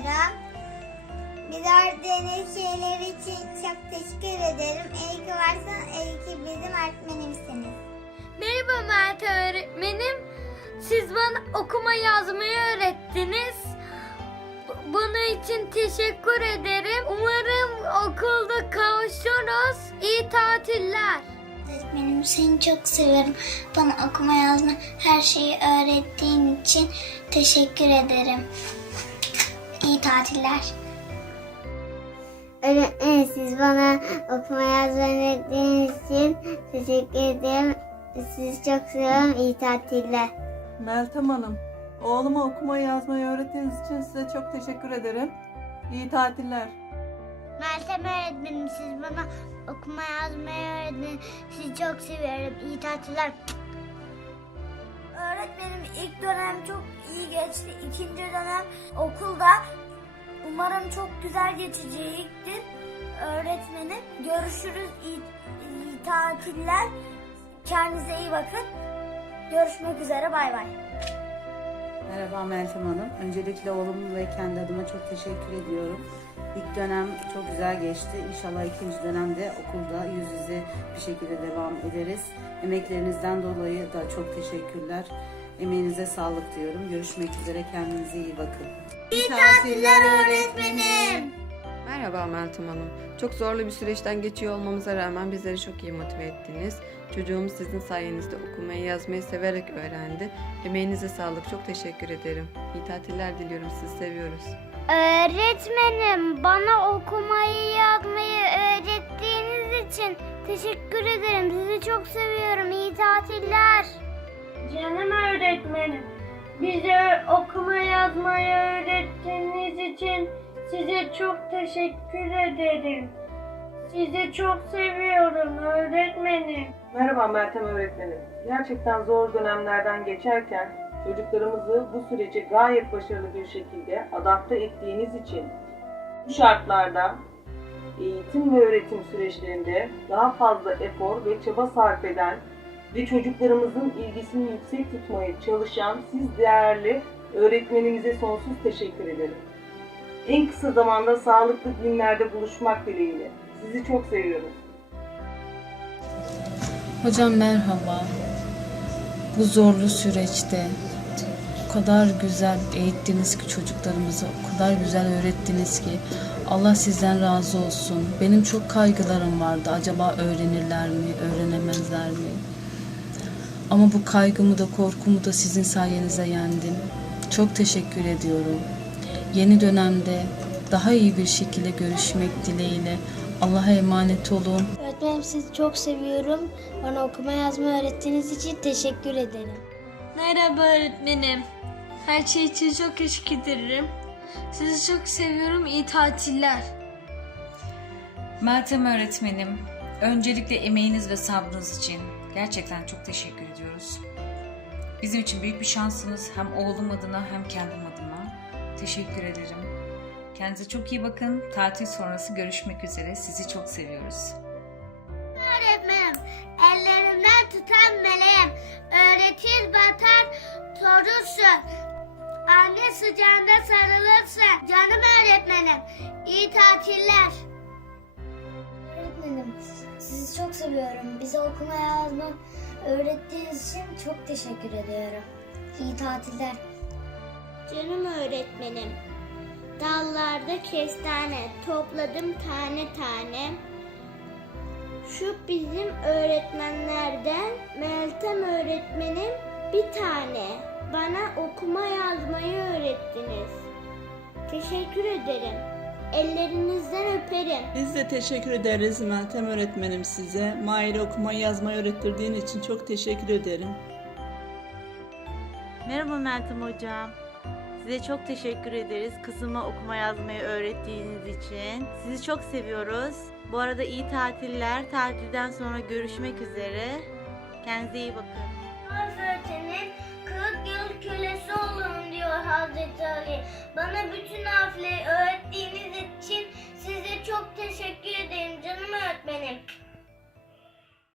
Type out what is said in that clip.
ederim. Bize şeyler için çok teşekkür ederim. İyi ki varsın, iyi ki bizim öğretmenimsiniz. Merhaba Mert öğretmenim. Siz bana okuma yazmayı öğrettiniz. Bu- Bunun için teşekkür ederim. Umarım okulda kavuşuruz. İyi tatiller. Öğretmenim seni çok seviyorum. Bana okuma yazma her şeyi öğrettiğin için teşekkür ederim. İyi tatiller. Öğretmenim siz bana okuma yazma öğrettiğiniz için teşekkür ederim. Sizi çok seviyorum. İyi tatiller. Meltem Hanım, oğluma okuma yazmayı öğrettiğiniz için size çok teşekkür ederim. İyi tatiller. Meltem öğretmenim siz bana okuma yazmayı öğretin. Sizi çok seviyorum. İyi tatiller. Öğretmenim ilk dönem çok iyi geçti. İkinci dönem okulda umarım çok güzel geçecektir. Öğretmenim görüşürüz. İyi, iyi tatiller. Kendinize iyi bakın. Görüşmek üzere. Bay bay. Merhaba Meltem Hanım. Öncelikle oğlum ve kendi adıma çok teşekkür ediyorum. İlk dönem çok güzel geçti. İnşallah ikinci dönemde okulda yüz yüze bir şekilde devam ederiz. Emeklerinizden dolayı da çok teşekkürler. Emeğinize sağlık diyorum. Görüşmek üzere. Kendinize iyi bakın. İyi tatiller öğretmenim. Merhaba Meltem Hanım. Çok zorlu bir süreçten geçiyor olmamıza rağmen bizleri çok iyi motive ettiniz. Çocuğumuz sizin sayenizde okumayı yazmayı severek öğrendi. Emeğinize sağlık. Çok teşekkür ederim. İyi tatiller diliyorum. Sizi seviyoruz. Öğretmenim bana okumayı yazmayı öğrettiğiniz için teşekkür ederim. Sizi çok seviyorum. İyi tatiller. Canım öğretmenim, bize okuma yazmayı öğrettiğiniz için size çok teşekkür ederim. Sizi çok seviyorum öğretmenim. Merhaba Meltem öğretmenim. Gerçekten zor dönemlerden geçerken çocuklarımızı bu sürece gayet başarılı bir şekilde adapte ettiğiniz için bu şartlarda eğitim ve öğretim süreçlerinde daha fazla efor ve çaba sarf eden ve çocuklarımızın ilgisini yüksek tutmaya çalışan siz değerli öğretmenimize sonsuz teşekkür ederim. En kısa zamanda sağlıklı günlerde buluşmak dileğiyle. Sizi çok seviyoruz. Hocam merhaba. Bu zorlu süreçte o kadar güzel eğittiniz ki çocuklarımızı, o kadar güzel öğrettiniz ki Allah sizden razı olsun. Benim çok kaygılarım vardı. Acaba öğrenirler mi, öğrenemezler mi? Ama bu kaygımı da korkumu da sizin sayenize yendim. Çok teşekkür ediyorum. Yeni dönemde daha iyi bir şekilde görüşmek dileğiyle. Allah'a emanet olun. Öğretmenim sizi çok seviyorum. Bana okuma yazma öğrettiğiniz için teşekkür ederim. Merhaba öğretmenim. Her şey için çok teşekkür ederim. Sizi çok seviyorum. İyi tatiller. Meltem öğretmenim, öncelikle emeğiniz ve sabrınız için gerçekten çok teşekkür ediyoruz. Bizim için büyük bir şansınız hem oğlum adına hem kendim adına. Teşekkür ederim. Kendinize çok iyi bakın. Tatil sonrası görüşmek üzere. Sizi çok seviyoruz. Öğretmenim, ellerimden tutan meleğim, öğretir batar torunsun. Anne sıcağında sarılırsın, canım öğretmenim. İyi tatiller. Öğretmenim sizi çok seviyorum. Bize okuma yazma öğrettiğiniz için çok teşekkür ediyorum. İyi tatiller. Canım öğretmenim. Dallarda kestane topladım tane tane. Şu bizim öğretmenlerden Meltem öğretmenim bir tane. Bana okuma yazmayı öğrettiniz. Teşekkür ederim. Ellerinizden öperim. Biz de teşekkür ederiz Meltem öğretmenim size. Mahir'e okuma yazmayı öğrettirdiğin için çok teşekkür ederim. Merhaba Meltem Hocam. Size çok teşekkür ederiz kızıma okuma yazmayı öğrettiğiniz için. Sizi çok seviyoruz. Bu arada iyi tatiller. Tatilden sonra görüşmek üzere. Kendinize iyi bakın. Öğretmenim 40 yıl kölesi olurum diyor Hazreti Ali. Bana bütün harfleri öğrettiğiniz için size çok teşekkür ederim canım öğretmenim.